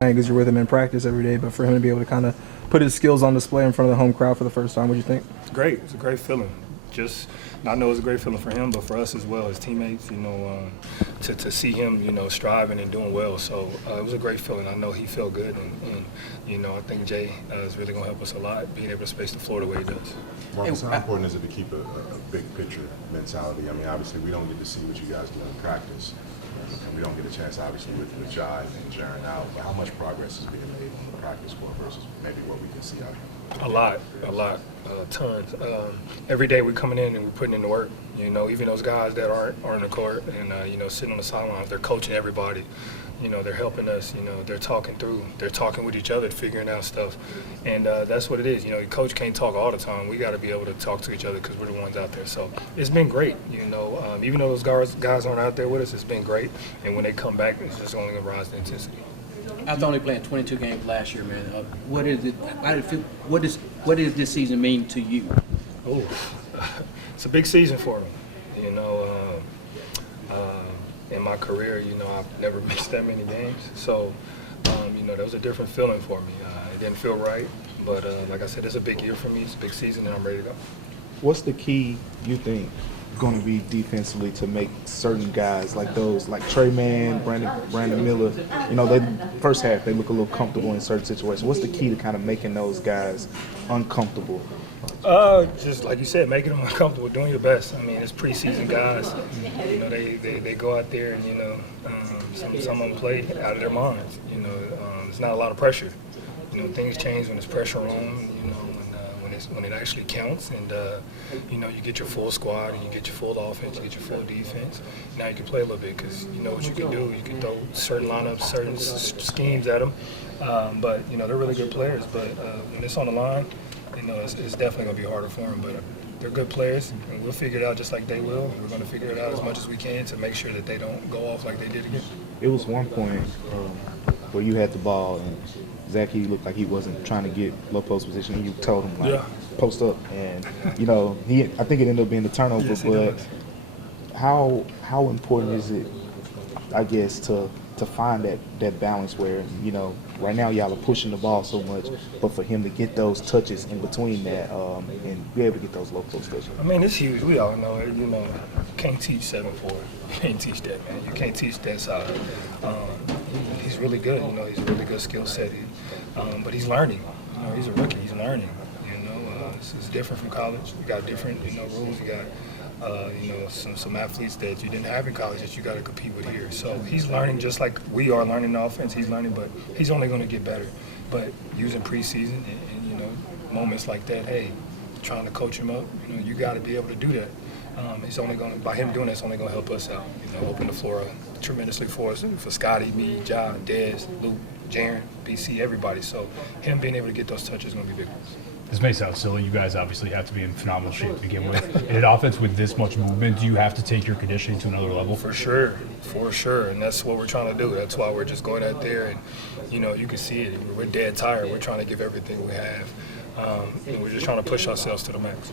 because you're with him in practice every day, but for him to be able to kind of put his skills on display in front of the home crowd for the first time, what do you think? It's great. It's a great feeling. I know it's a great feeling for him, but for us as well as teammates, to see him, striving and doing well. So it was a great feeling. I know he felt good, and I think Jay is really going to help us a lot, being able to space the floor the way he does. Marcus, how important is it to keep a big picture mentality? I mean, obviously, we don't get to see what you guys do in practice. And we don't get a chance, obviously, with Jai and Jaren out. But how much progress is being made on the practice court versus maybe what we can see out here? Tons. Every day we're coming in and we're putting in the work. Even those guys that aren't on the court and sitting on the sidelines, they're coaching everybody. They're helping us. They're talking with each other, figuring out stuff, and that's what it is. The coach can't talk all the time. We got to be able to talk to each other because we're the ones out there. So it's been great. Even though those guys aren't out there with us, it's been great. And when they come back, it's just only going to rise the intensity. After only playing 22 games last year, man, what is it? How did it feel? What does this season mean to you? Oh, it's a big season for me. In my career, I've never missed that many games. So, that was a different feeling for me. It didn't feel right, but like I said, it's a big year for me. It's a big season, and I'm ready to go. What's the key, you think, going to be defensively to make certain guys like those, like Trey Mann, Brandon Miller, they first half they look a little comfortable in certain situations. What's the key to kind of making those guys uncomfortable? Just like you said, making them uncomfortable, doing your best. I mean, it's preseason guys. They go out there and some of them play out of their minds. It's not a lot of pressure. Things change when there's pressure on. When it actually counts, and you get your full squad, and you get your full offense, you get your full defense. Now you can play a little bit because you know what you can do. You can throw certain lineups, certain schemes at them. But they're really good players. But when it's on the line, it's definitely going to be harder for them. But they're good players, and we'll figure it out just like they will. We're going to figure it out as much as we can to make sure that they don't go off like they did again. It was one point where you had the ball, and Zach, he looked like he wasn't trying to get low post position, and you told him, post up. And, I think it ended up being the turnover. Yes, but how important is it, I guess, to find that balance where, right now y'all are pushing the ball so much, but for him to get those touches in between that and be able to get those low post touches? I mean, it's huge. We all know it. You can't teach 7-4. You can't teach that, man. You can't teach that side. He's really good. He's a really good skill set. But he's learning. He's a rookie. He's learning. It's different from college. You got different, rules. You got, some athletes that you didn't have in college that you got to compete with here. So he's learning just like we are learning the offense. He's learning, but he's only going to get better. But using preseason and moments like that, hey, trying to coach him up, you got to be able to do that. By him doing that, it's only going to help us out. Open the floor tremendously for us, for Scotty, me, John, Dez, Luke, Jaren, BC, everybody. So him being able to get those touches is going to be big. This may sound silly. You guys obviously have to be in phenomenal shape to begin with. In an offense with this much movement, do you have to take your conditioning to another level? For sure. And that's what we're trying to do. That's why we're just going out there and, you can see it. We're dead tired. We're trying to give everything we have. And we're just trying to push ourselves to the max.